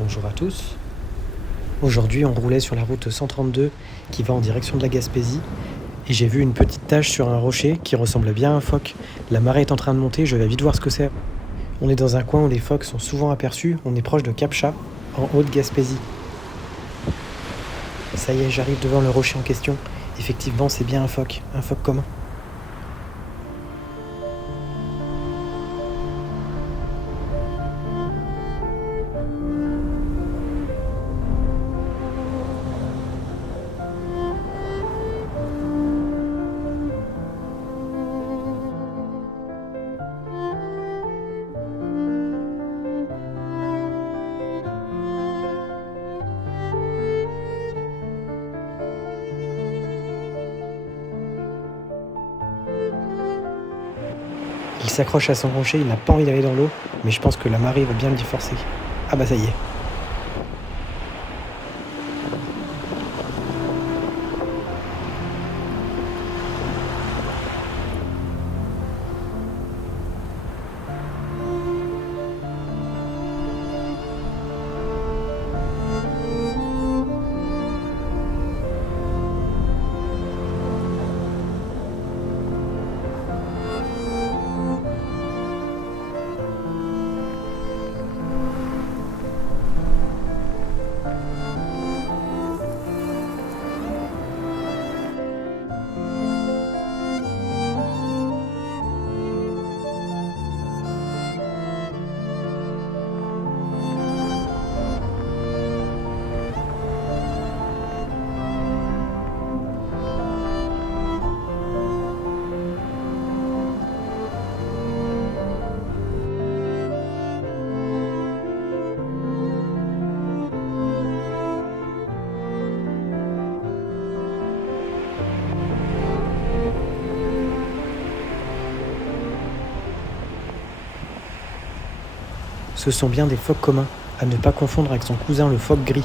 Bonjour à tous. Aujourd'hui, on roulait sur la route 132 qui va en direction de la Gaspésie et j'ai vu une petite tache sur un rocher qui ressemble bien à un phoque. La marée est en train de monter, je vais vite voir ce que c'est. On est dans un coin où les phoques sont souvent aperçus, on est proche de Cap-Chat, en Haute-Gaspésie. Ça y est, j'arrive devant le rocher en question. Effectivement, c'est bien un phoque commun. Il s'accroche à son rocher, il n'a pas envie d'aller dans l'eau, mais je pense que la marée va bien l'y forcer. Ah bah ça y est. Ce sont bien des phoques communs, à ne pas confondre avec son cousin le phoque gris.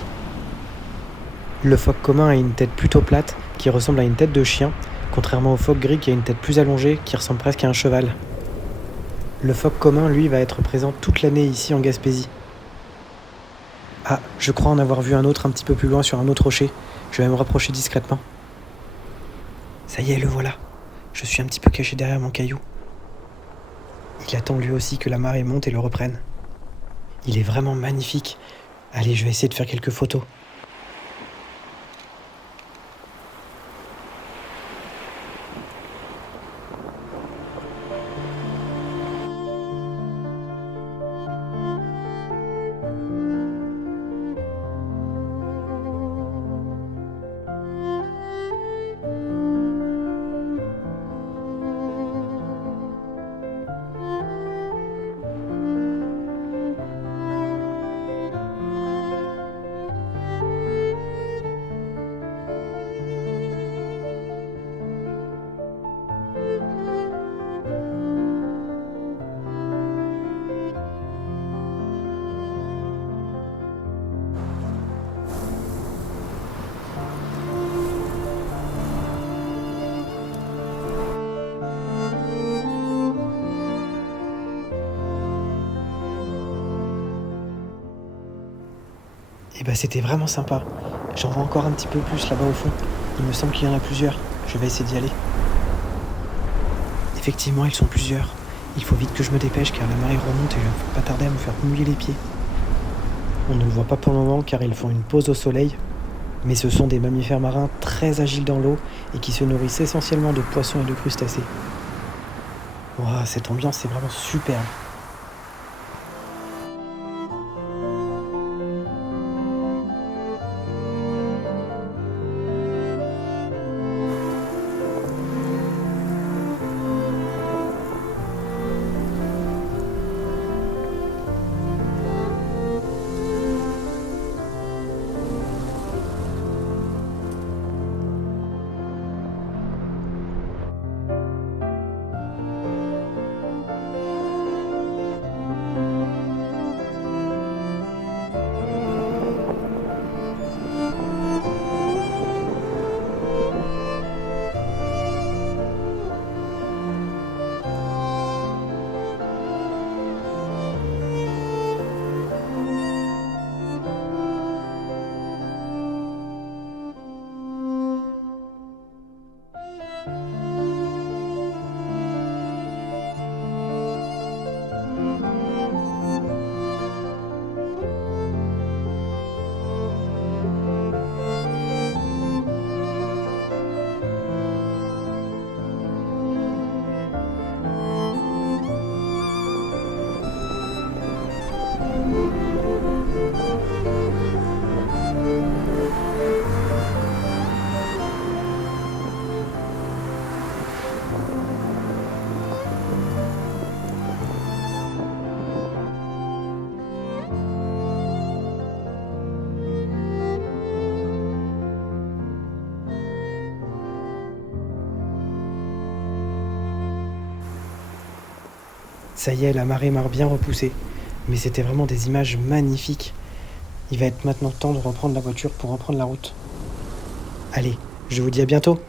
Le phoque commun a une tête plutôt plate, qui ressemble à une tête de chien, contrairement au phoque gris qui a une tête plus allongée, qui ressemble presque à un cheval. Le phoque commun, lui, va être présent toute l'année ici en Gaspésie. Ah, je crois en avoir vu un autre un petit peu plus loin sur un autre rocher. Je vais me rapprocher discrètement. Ça y est, le voilà. Je suis un petit peu caché derrière mon caillou. Il attend lui aussi que la marée monte et le reprenne. Il est vraiment magnifique. Allez, je vais essayer de faire quelques photos. Et bah c'était vraiment sympa. J'en vois encore un petit peu plus là-bas au fond. Il me semble qu'il y en a plusieurs. Je vais essayer d'y aller. Effectivement, ils sont plusieurs. Il faut vite que je me dépêche car la marée remonte et je ne vais pas tarder à me faire mouiller les pieds. On ne le voit pas pour le moment car ils font une pause au soleil, mais ce sont des mammifères marins très agiles dans l'eau et qui se nourrissent essentiellement de poissons et de crustacés. Wow, cette ambiance est vraiment superbe. Ça y est, la marée m'a bien repoussé. Mais c'était vraiment des images magnifiques. Il va être maintenant temps de reprendre la voiture pour reprendre la route. Allez, je vous dis à bientôt.